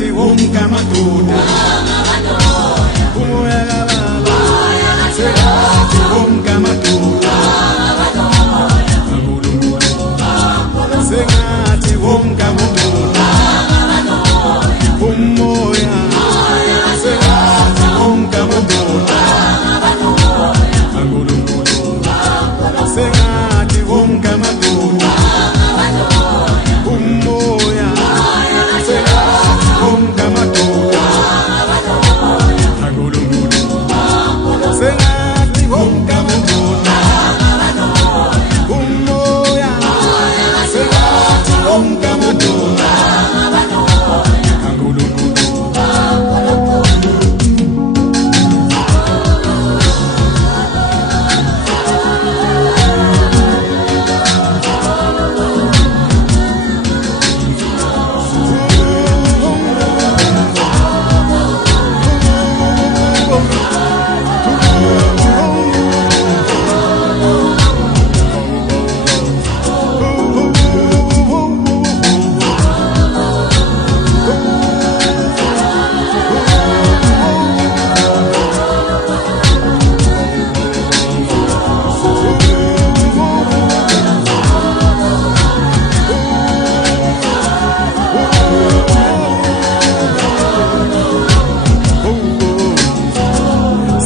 sengathi wonke amadoda umoya kababa sengathi wonke amadoda sengathi wonke amadoda umoya sengathi wonke amadoda sengathi wonke amadoda umoya sengathi wonke amadoda sengathi wonke amadoda umoya sengathi wonke amadoda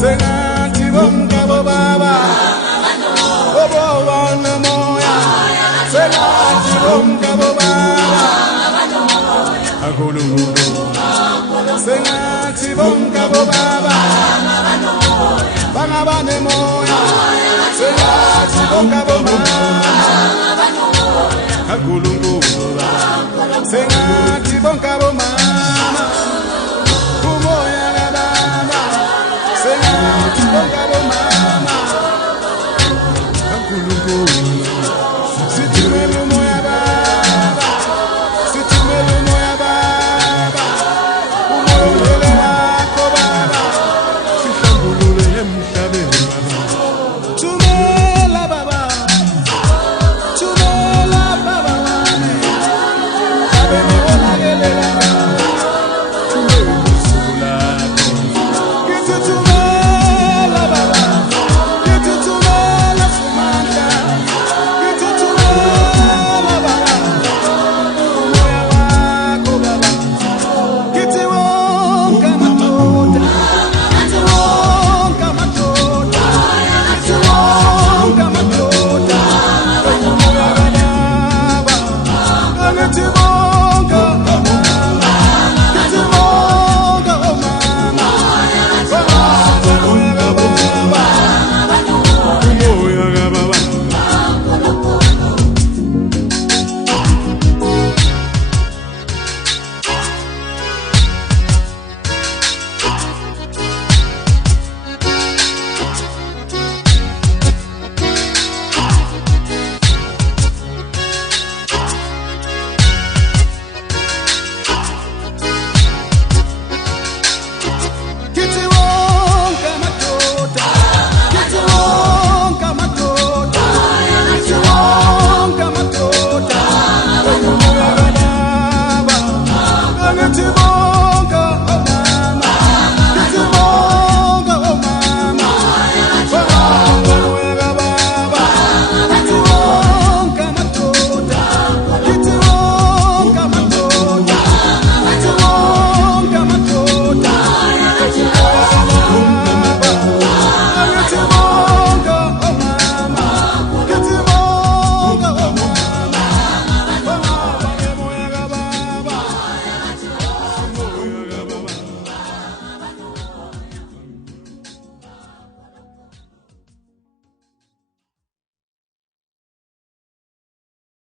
sengathi bonke bobaba obona moya sengathi bonke bobaba akulunkulu sengathi bonke bobaba bangaba nemoya sengathi bonke bobaba akulunkulu sengathi bonke bomama umoya kababa sengathi bonke bomama akulunkulu